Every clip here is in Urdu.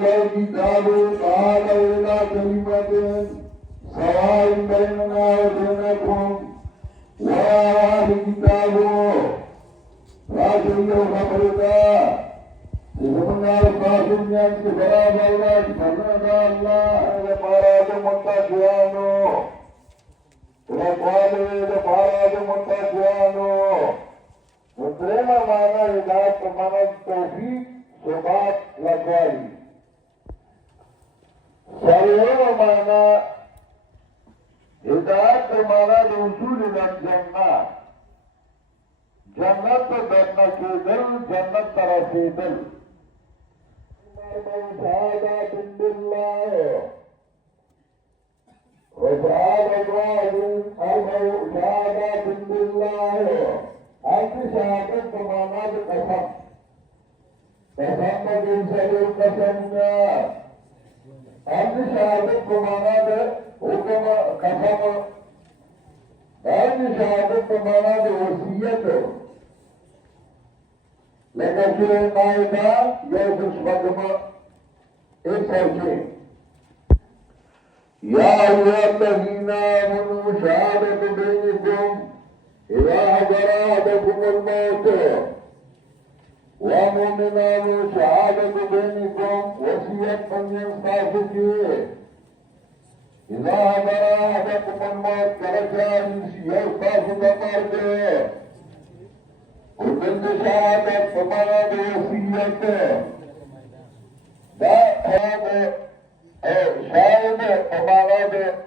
قالوا تعالوا إلى كلمة سواء بيننا وبينكم وأهل الكتاب لا شيء خبرنا إذا القاسم يأتي فلا بلد فلنا الله إذا فاراد متشيانو وقال إذا فاراد متشيانو وكما معنى إذا كمان التوفيق سبات لقائي سرور معنى هدایت معنى الوصول إلى الجنة جنت دنیا کے دل جنت ترسیدل شهادة بالله وشهادة شهادة بالله أنت شهادة بمعنى القسم قسم بالجل قسمنا أنت شهادة بمعنى حكم قسم أنت شهادة بمعنى وصية لكن المائدة يوسف فاطمة إيه يا أيها الذين آمنوا شهادة بينكم إذا حضر أحدكم الموت ومؤمنان شهادة بينكم وصية من ينصافك إذا حضر أحدكم الموت كرجاء ينصافك مرده وبنت شهادة فمانا بوصية دا هذا شهادة فمانا بوصية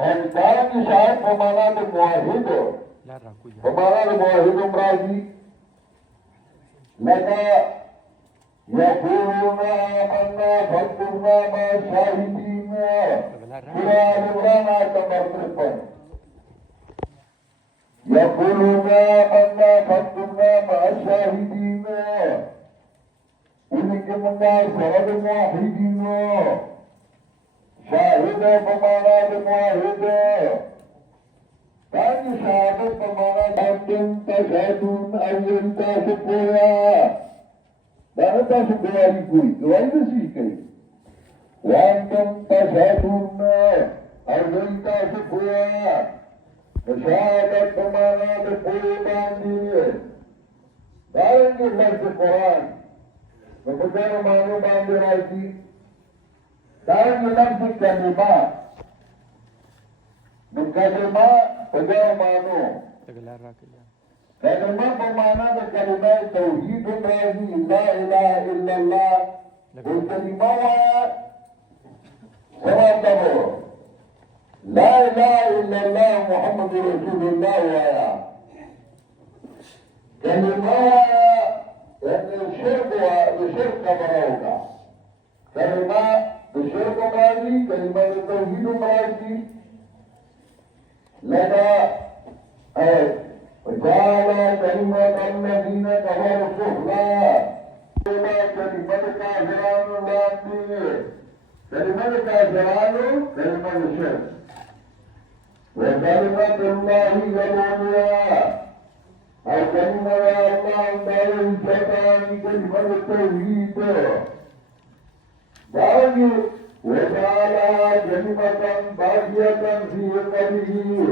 الثاني شهادة فمانا بمواهد فمانا بمواهد امراضي لك يقولون آمنا فاكتبنا مع الشاهدين سورة عمران آية نمبر 53 يقولون آمنا فاكتبنا مع الشاهدين إنكم الناس سرد الموحدين شاهد بمعنى الموحد ثاني شهادة بمعنى أنتم تشهدون أو ينتشقوا لا تشقوا لكي وأين سيكي وأنتم تشهدون أو ينتشقوا شهادة بمعنى بقربان دي دائما لفظ القرآن وبدأ معلومات برأيتي دائما لفظ الكلمات من كلمات بدأ معلوم كلمات بمعنى بكلمات توحيد الرازي لا إله إلا الله والكلمات سواء لا إله إلا الله محمد رسول الله ويا كلمة أن الشرك بشرك مراوكا كلمة بشرك مرادي كلمة التوحيد مرادي لدى وجعل كلمة الذين كفروا السفلى كلمة كافران الله كلمة كافران كلمة الشرك وكلمة الله العليا أو كلمة الله دار الشيطان كلمة التوحيد دعني وجعلها كلمة باقية في قلبه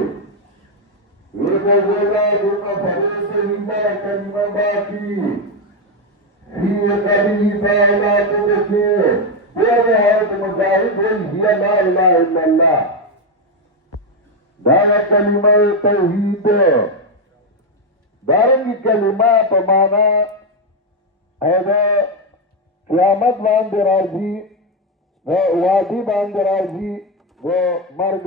وجعلها دون فريق إلا كلمة باقي في قلبه فلا تبكي وهذا المجاهد هي لا إله إلا الله دا کلمه توحید دارنگی کلمه په معنا دا قیامت باندې راځي وادي باندې راځي و مرګ